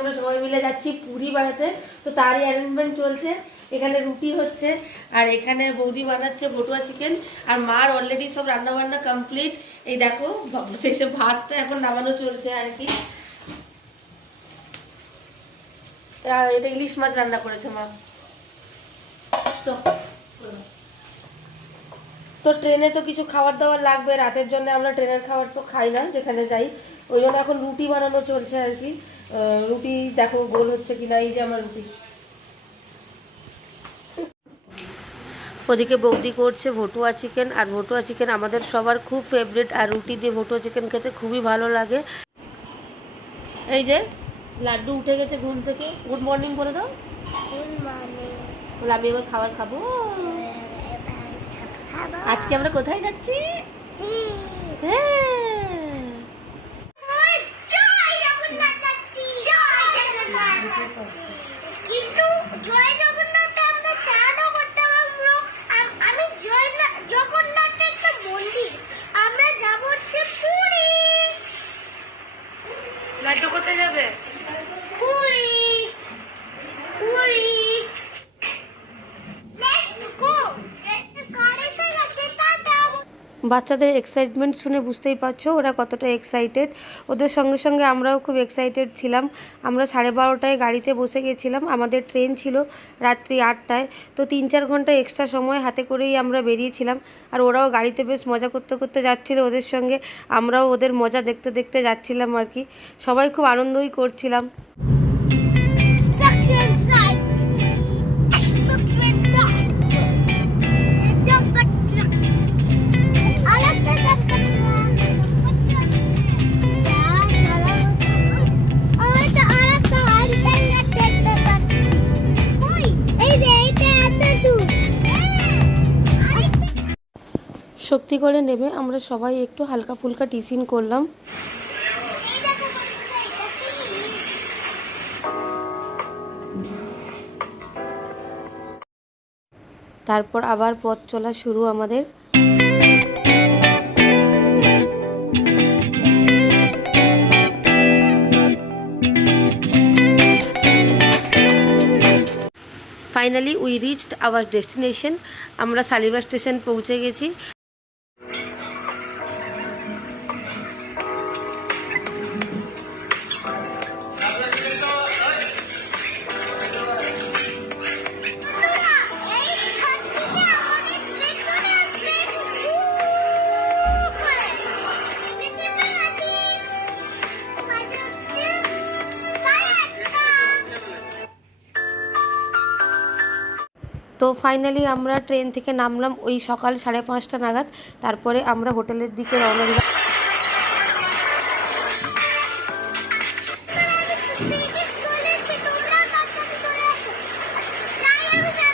আমরা সবাই মিলে যাচ্ছি পুরী বানাতে তো তারই অ্যারেঞ্জমেন্ট চলছে। এখানে রুটি হচ্ছে, আর এখানে বৌদি বানাচ্ছে ভটুয়া চিকেন আর মার অলরেডি সব রান্না বান্না কমপ্লিট এই দেখো, শেষে ভাতটা এখন নামানো চলছে আর কি। এটা ইলিশ মাছ রান্না করেছে মা। তো ট্রেনে তো কিছু খাবার দাবার লাগবে, রাতের জন্য আমরা ট্রেনের খাবার তো খাই না, যেখানে যাই। ওই জন্য এখন রুটি বানানো চলছে আর কি। রুটি দেখো গোল হচ্ছে কিনা এই যে আমার রুটি। ওদিকে বৌদি করছে ভটুয়া চিকেন আর ভটুয়া চিকেন আমাদের সবার খুব ফেভারিট আর রুটি দিয়ে ভটুয়া চিকেন খেতে খুবই ভালো লাগে। এই যে লাড্ডু উঠে গেছে ঘুম থেকে। গুড মর্নিং বলে দাও। বলে আমি এবার খাবার খাব? আজকে আমরা কোথায় যাচ্ছি? হ্যাঁ কিন্তু জয় জগন্নাথ আমরা চানও করতে পারব আম- আমি জয় না- জগন্নাথ একটা মন্দির আমরা যাব হচ্ছে পুরী লাড্ডু কোথায় যাবে Puri Puri let's go car এসে গেছে টাটা বাচ্চাদের এক্সাইটমেন্ট শুনে বুঝতেই পারছ, ওরা কতটা এক্সাইটেড ওদের সঙ্গে সঙ্গে আমরাও খুব এক্সাইটেড ছিলাম। আমরা সাড়ে বারোটায় গাড়িতে বসে গেছিলাম। আমাদের ট্রেন ছিল রাত্রি আটটায়। তো তিন চার ঘণ্টা এক্সট্রা সময় হাতে করেই আমরা বেরিয়েছিলাম। আর ওরাও গাড়িতে বেশ মজা করতে করতে যাচ্ছিল ওদের সঙ্গে। আমরাও ওদের মজা দেখতে দেখতে যাচ্ছিলাম আর কি। সবাই খুব আনন্দই করছিলাম। শক্তি করে নেমে আমরা সবাই একটু হালকা ফুলকা টিফিন করলাম। তারপর আবার পথ চলা শুরু আমাদের। Finally we reached our destination আমরা শালিবাগ স্টেশন পৌঁছে গেছি। তো ফাইনালি আমরা ট্রেন থেকে নামলাম ওই সকাল সাড়ে পাঁচটা নাগাদ তারপরে আমরা হোটেলের দিকে রওনা দিলাম তোমরা